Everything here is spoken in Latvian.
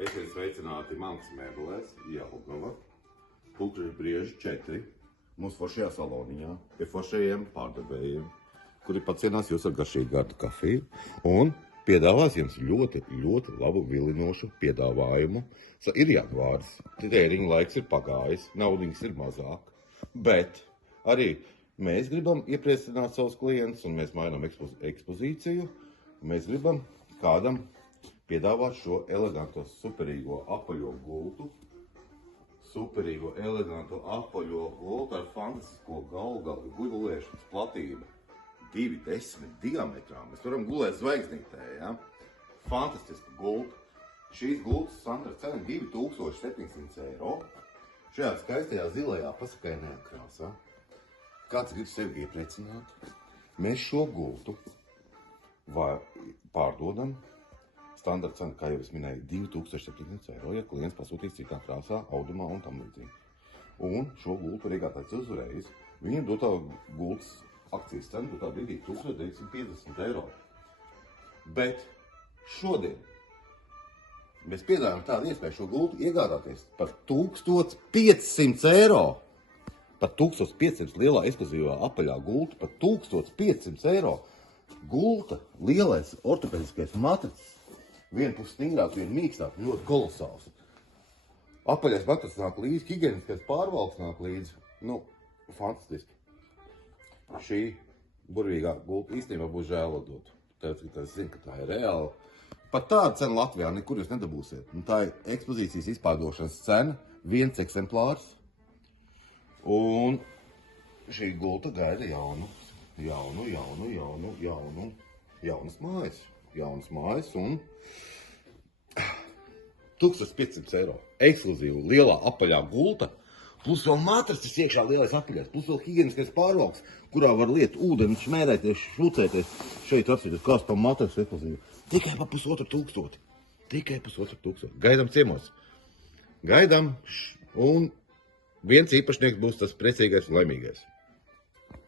Esiet sveicināti Mantas mēbelēs, Jelgava, Pulksteņa brieži 4, mūsu foršajā saloniņā, pie foršajiem pārdevējiem, kuri pacienās jūs ar garšīgu gardu kafiju un piedāvās jums ļoti, ļoti labu vilinošu piedāvājumu. Ir janvāris, tēriņa laiks ir pagājis, naudiņas ir mazāk, bet arī mēs gribam iepriecināt savus klientus un mēs mainām ekspozīciju. Mēs gribam kādam piedāvāt šo eleganto, superīgo apaļo gultu. Superīgo, eleganto apaļo gultu ar fantastisko gulēšanas platību. 2,10 diametrā. Mēs varam gulēt zvaigznītē, ja? Fantastiska gulta. Šīs gultas standarta cena 2700 eiro. Šajā skaistajā zilajā pasakainajā krāsā. Kāds grib sevi iepriecināt? Mēs šo gultu pārdodam. Standarta cena, kā jau es minēju, 2700 eiro, ja klients pasūtīs citā krāsā, audumā un tam līdzīgi. Un šo gultu var iegādāties uzreiz. Viņam dotā gultas akcijas cena dotā brīdī 1950 eiro. Bet šodien mēs piedāvājam tādu iespēju šo gultu iegādāties par 1500 eiro. Par 1500 lielā ekskluzīvā apaļā gulta, par 1500 eiro. Gulta, lielais ortopēdiskais matracis. Viena puse stingrāk, viena mīkstāk, ļoti kolosāls. Apaļais matracis nāk līdzi, higieniskais pārvalks nāk līdzi. Nu, fantastiski. Šī burvīgā gulta īstenībā būs žēl dot. Tāpēc, ka es zinu, ka tā ir reāla. Pat tāda cena Latvijā nekur jūs nedabūsiet. Un tā ir ekspozīcijas izpārdošanas cena, viens eksemplārs. Un šī gulta gaida jaunas mājas. Jaunas mājas un 1500 eiro. Ekskluzīva, lielā apaļā gulta, plus vēl matracis iekšā lielais apaļais, plus vēl higieniskais pārvalks, kurā var liet ūdeni, šmērēties, šucēties. Šeit apsīties, kāds pa matracis ekskluzīvu. Tikai pa 1500. Tikai 1500. Gaidām ciemos. Gaidām un viens īpašnieks būs tas priecīgais un laimīgais.